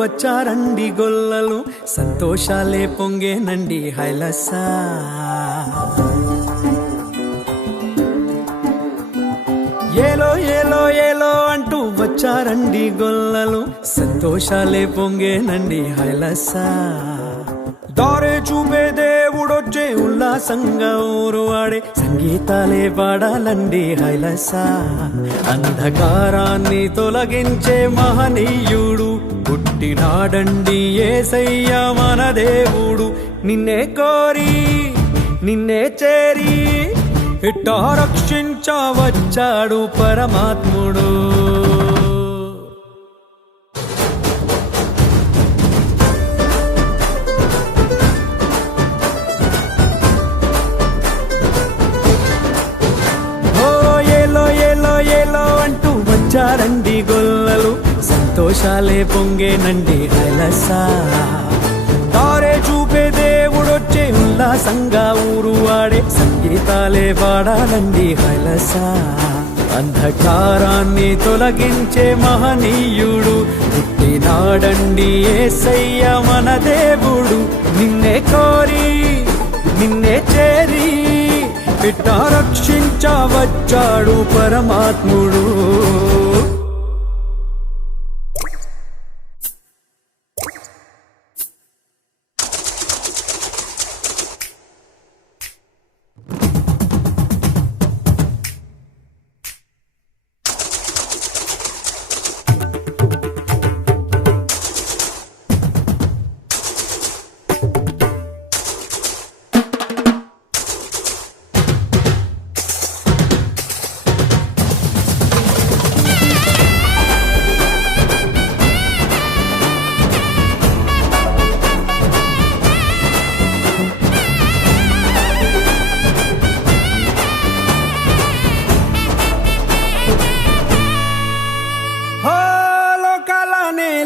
వచ్చారండి గొల్లలు, సంతోషాలే పొంగేనండి హైలసా. ఏలో ఏలో ఏలో అంటూ వచ్చారండి గొల్లలు, సంతోషాలే పొంగేనండి హైలసా. దారే చూపే దేవుడొచ్చే ఉల్లాసంగా ఊరు ఆడే సంగీతాలే పాడాలండి హైలసా. అంధకారాన్ని తొలగించే మహనీయుడు పుట్టినాడండి యేసయ్య మన దేవుడు. నిన్నే కోరి నిన్నే చేరి ఇట్టా రక్షించవచ్చాడు పరమాత్ముడు. అంటూ వచ్చారండి గొల్లలు, సంతోషాలే పొంగేనండి హైలసా. దారే చూపే దేవుడొచ్చే ఉల్లాసంగా ఊరు వాడే సంగీతాలే పాడాలండి హైలసా. అంధకారాన్ని తొలగించే మహనీయుడు పుట్టినాడండి యేసయ్య మన దేవుడు. నిన్నే కోరి నిన్నే చేరి ఇట్టా రక్షించవచ్చాడు పరమాత్ముడు.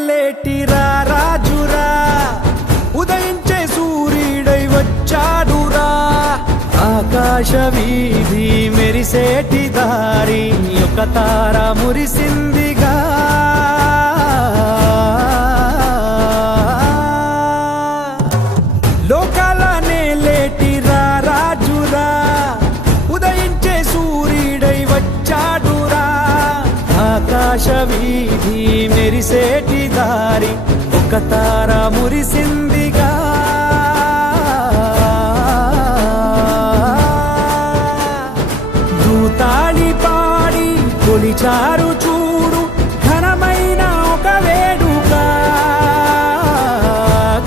లేటిరా రాజురా, ఉదయించే సూర్యుడై వచ్చాడురా. ఆకాశ వీధి మెరిసేటి దారి ఒక తార మురిసిందిగా. లోకాలనే లేటిరా రాజురా, ఉదయించే సూర్యుడై వచ్చాడురా. ఆకాశ వీధి మెరిసేటి దారి ఒక తార మురిసిందిగా. దూతాళి పాడి కొలిచారు చూడు, ఘనమైన ఒక వేడుక.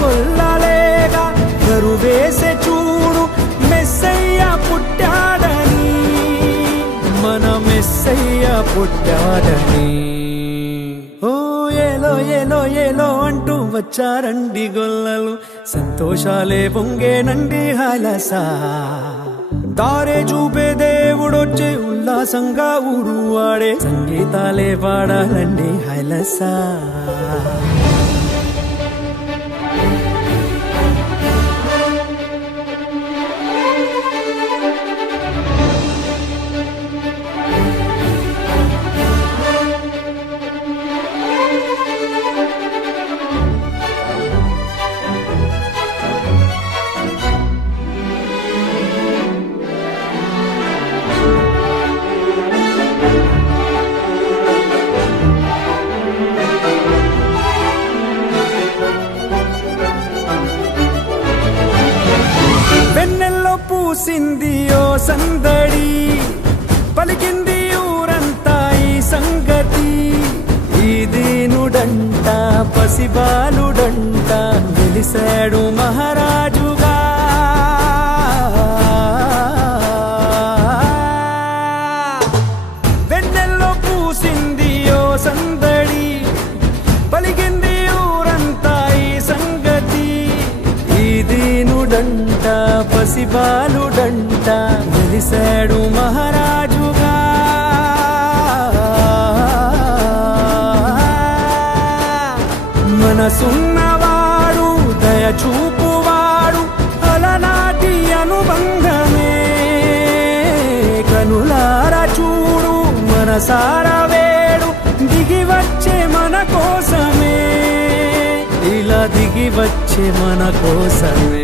గొల్లలేగా కరువేసే చూడు, మెస్సయ్య పుట్టాడని, మన మెస్సయ్య పుట్టాడని. ఓ ఏలో ఏలో ఏలో అంటూ వచ్చారండి గొల్లలు, సంతోషాలే పొంగేనండి హైలసా. దారే చూపే దేవుడొచ్చే ఉల్లాసంగా ఊరు వాడే సంగీతాలే పాడాలండి హైలసా. పూసింది ఓ సందడి, పలికింది ఊరంతా ఈ సంగతి. ఈ దీనుడంట పసిబాలుడంట వెలిసాడు మహారాజుగా. వెన్నెల్లో పూసింది ఓ సందడి, పలికింది ఊరంతా ఈ సంగతి. ఈ దీనుడంట పసిబాలుడంట వెలిసాడు మహారాజుగా. మనసున్నవాడు దయచూపువాడు అలనాటి అనుబంధమే. కనులారా చూడు మనసారా వేడు దిగి వచ్చే మన కోసమే. దిగి వచ్చే మన కోసమే.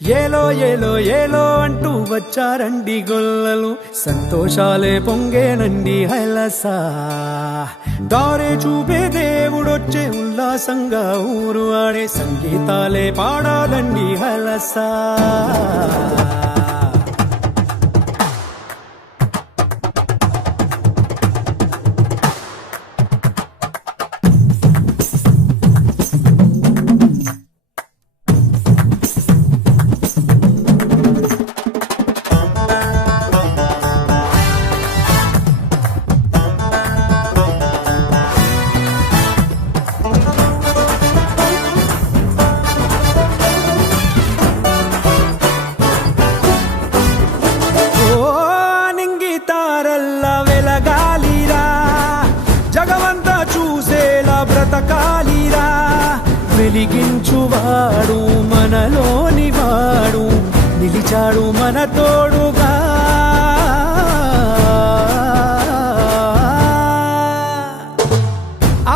ఏలో ఏలో ఏలో అంటూ వచ్చారండి గొల్లలు, సంతోషాలే పొంగేనండి హైలసా. దారే చూపే దేవుడొచ్చే ఉల్లాసంగా ఊరు ఆడే సంగీతాలే పాడాలండి హైలసా. బ్రతకాలిరా వెలిగించువాడు మనలోని వాడు, నిలిచాడు మన తోడుగా.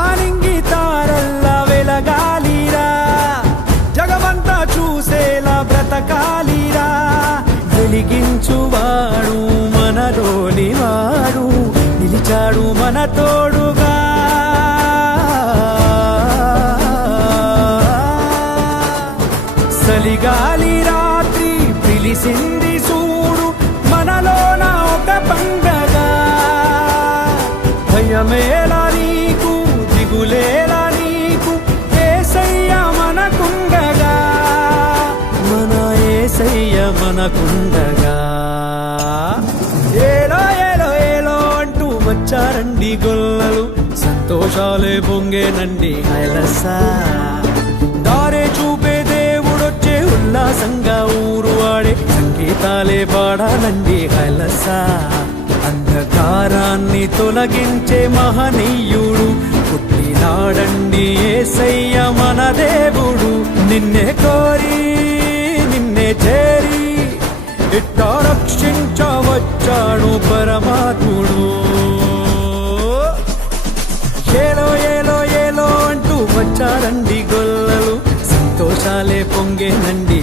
ఆనింగి తారల్లా వెలగాలిరా, జగమంతా చూసేలా బ్రతకాలిరా. వెలిగించువాడు మనలోని వాడు, నిలిచాడు మన తోడుగా. చలిగాలి రాత్రి పిలిసింది చూడు, మనలోన ఒక పండగ. భయమేలా నీకు, దిగులేలా నీకు, యేసయ్య మనకుండగా. మన యేసయ్య మనకుండగా. ఏలో ఏలో ఏలో అంటూ వచ్చారండి గొల్లలు, సంతోషాలే పొంగేనండి హైలసా. దారే చూపే దేవుడొచ్చే ఉల్లాసంగా ఊరు ఆడే సంగీతాలే పాడాలండి హైలసా. అంధకారాన్ని తొలగించే మహనీయుడు పుట్టినాడండి యేసయ్య మన దేవుడు. నిన్నే కోరి నిన్నే చేరి ఇట్టా రక్షించవచ్చాడు పరమాత్ముడు. ఏలో ఏలో ఏలో అంటూ వచ్చారండి గొల్లలు, సంతోషాలే పొంగేనండి.